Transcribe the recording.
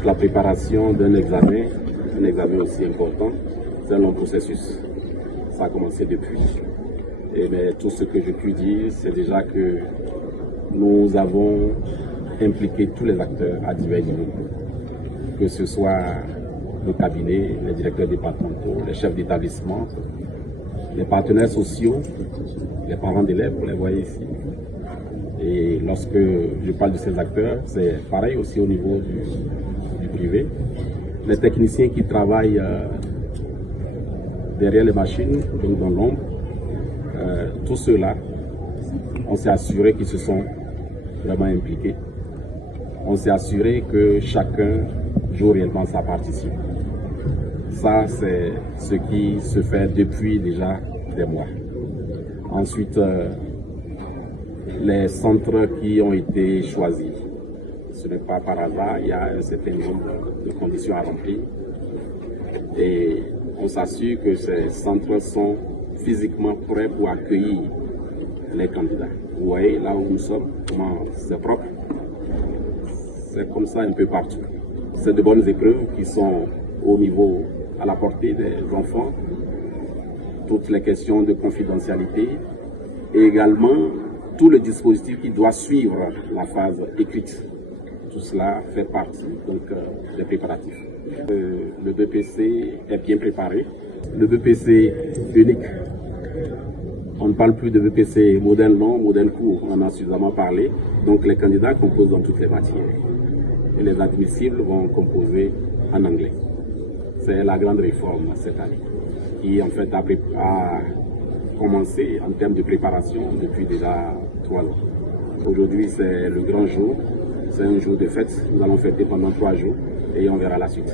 La préparation d'un examen, un examen aussi important, c'est un long processus. Ça a commencé depuis. Et bien, tout ce que je puis dire, c'est déjà que nous avons impliqué tous les acteurs à divers niveaux. Que ce soit le cabinet, les directeurs départementaux, les chefs d'établissement, les partenaires sociaux, les parents d'élèves, vous les voyez ici. Et lorsque je parle de ces acteurs, c'est pareil aussi au niveau du privé. Les techniciens qui travaillent derrière les machines, donc dans l'ombre, tous ceux-là, on s'est assuré qu'ils se sont vraiment impliqués. On s'est assuré que chacun joue réellement sa partition. Ça, c'est ce qui se fait depuis déjà des mois. Ensuite, les centres qui ont été choisis, ce n'est pas par hasard, il y a un certain nombre de conditions à remplir. Et on s'assure que ces centres sont physiquement prêts pour accueillir les candidats. Vous voyez là où nous sommes, comment c'est propre. C'est comme ça un peu partout. C'est de bonnes épreuves qui sont au niveau, à la portée des enfants. Toutes les questions de confidentialité et également tout le dispositif qui doit suivre la phase écrite. Tout cela fait partie donc des préparatifs. Le BPC est bien préparé. Le BPC unique. On ne parle plus de BPC modèle long, modèle court. On en a suffisamment parlé. Donc les candidats composent dans toutes les matières. Et les admissibles vont composer en anglais. C'est la grande réforme cette année, qui en fait a commencé en termes de préparation depuis déjà 3 ans. Aujourd'hui, c'est le grand jour, c'est un jour de fête. Nous allons fêter pendant 3 jours et on verra la suite.